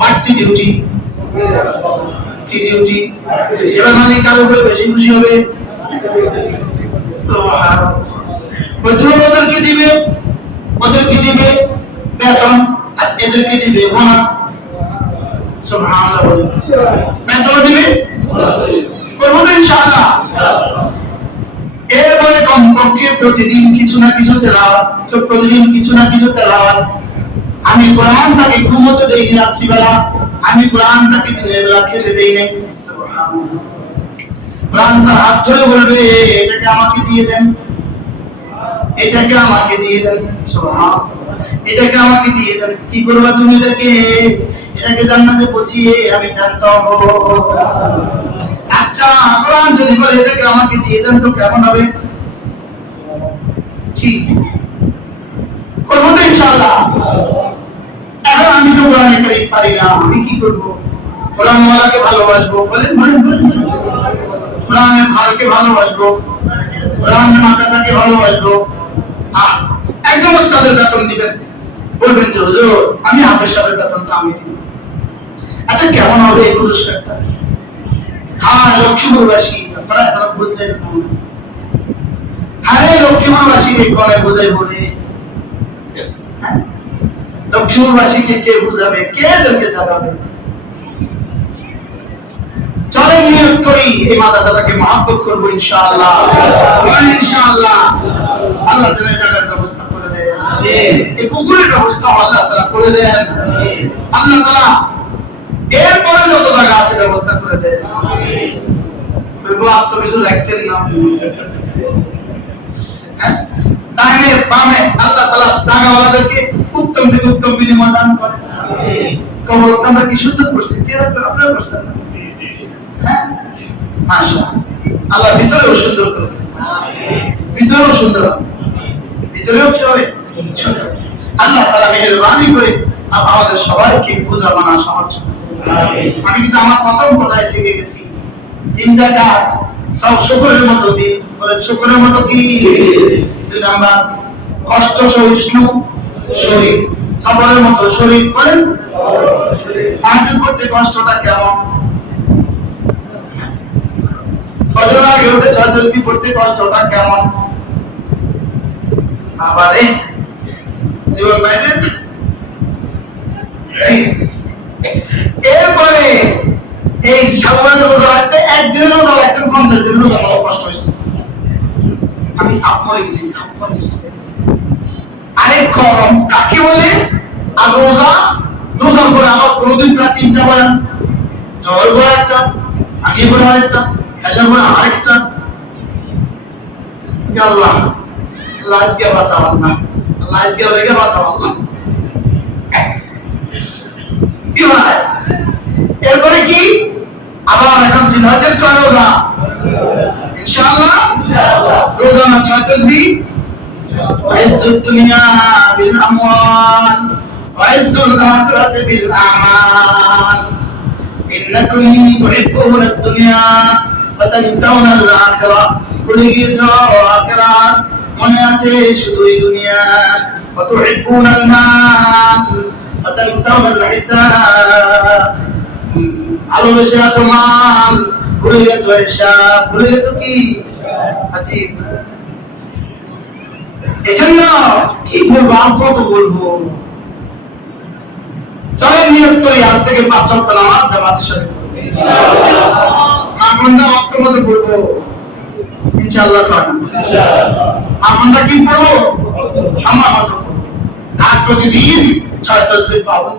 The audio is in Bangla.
বাড়তি ডিউটি কি ডিউটি এবার মানে কারো উপরে বেশি খুশি হবে ওদের কি দিবে বেতন আর এদেরকে দিবে বোনাস সুবহানাল্লাহ বেতন দিবে করবো তো ইনশাআল্লাহ এরপরে কমপক্ষে প্রতিদিন কিছু না কিছু তেলাওয়াত আমি কোরআনটাকে ঘুমোতে দেই রাত্রিবেলা আমি কোরআনটাকে দিনের বেলা খেতে দেই নাই সুবহানাল্লাহ কোরআনটা হাত ধরে বলবে এটাকে আমাকে দিয়ে দেন সুবহানাল্লাহ এটাকে আমাকে দিয়ে দেন কি করবা তুমি এটাকে জান্নাতে পৌঁছিয়ে আমি জানতে হবো আচ্ছা কোরআন যদি বলে এটাকে আমাকে দিয়ে দেন তো কেমন হবে কি করবো তো ইনশাআল্লাহ এখন আমি তো কোরআন পারি না আমি কি করবো কোরআন ওয়ালাকে ভালোবাসবো বলেন কোরআনের ভারকে ভালোবাসবো কোরআনের মাদ্রাসাকে ভালোবাসবো একদম ওস্তাদের বেতন দিবেন বলবেন যে হুজুর আমি হাফেজ সাহেবের বেতনটা আমি দিব আচ্ছা কেমন হবে এই পুরস্কারটা লক্ষ্মীপুরবাসী আপনারা এখন বুঝলেন লক্ষ্মীপুরবাসী কলে বুঝাই বলে লক্ষ্মীপুরবাসীকে কে বুঝাবে কে এদেরকে জাগাবে চলে নিয়ত করি এই মাদ্রাসাটাকে মহব্বত করবো ইনশাআল্লাহ আল্লাহ তাআলা জায়গার ব্যবস্থা করে দেন এই পুকুরের ব্যবস্থা আল্লাহ তাআলা করে দেন আল্লাহ তাআলা এরপরে যত জায়গা আছে ব্যবস্থা করে দেন আত্মবিশ্বাস রাখছেন না ডাইনে বামে আল্লাহ তাআলা জায়গাওয়ালাদেরকে উত্তম থেকে উত্তম বিনিময় দান করেন কবরস্থানটা কি সুন্দর করছে কি আপনারা করছেন মাশাআল্লাহ আল্লাহ ভিতরেও সুন্দর করে ভিতরেও সুন্দর ভিতরেও কি হবে সুন্দর আল্লাহ তাআলা মেহেরবানি করে আমাদের সবাইকে পূজা বানা সাহায্য আমি কিন্তু আমার প্রথম কথায় থেকে গেছি তিনটা কাজ সব শুকরের মতো দিন বলে শুকরের মতো কি দুই নাম্বার কষ্ট সহিষ্ণু শরীর সবরের মতো শরীর বলেন তাহাজ্জুদ করতে কষ্টটা কেমন ফজর আগে উঠে তাহাজ্জুদ পড়তে কষ্টটা কেমন আবারে জীবন বাইরে এরপরে এই শাওয়াল রোজা রাখতে একদিনের রোজা রাখতেন 50 দিনের রোজা কষ্ট হয়েছে আমি সাপ মরে গেছি আরে গরম কাকে বলে আর রোজার পরে আবার কোনোদিন প্রায় 3টা বার জল পরে একটা আগে পরে আরেকটা এসার পরে আরেকটা আল্লাহ আজকে বাঁচাবান না আজকে লেগে বাঁচাবান না কি হয় এরপরে কি আবার এখন জিলহজের রোজা ইনশাআল্লাহ রোজা না চাতলবি وعز الدنيا بالأموال وعز الآخرة بالأعمال إنكم تحبون الدنيا وتنسون الآخرة ভুলে গিয়েছো আখিরাত মনে আছে শুধুই দুনিয়া وتحبون المال وتنسون الحساب ভালোবেসে আছো মাল ভুলে গেছো হিসাব ভুলে গেছো কি আজীব এজন্য কি বলবো আর কত বলবো চলে নিয়ত করি আজ থেকে 5 ওয়াক্ত নামাজ জামাতের সাথে পড়ব ইনশাআল্লাহ আমরা ওয়াক্ত মতো পড়ব ইনশাআল্লাহ আমরা কি পড়ব সময় মতো আর প্রতিদিন 6 তাসবিহ পাবো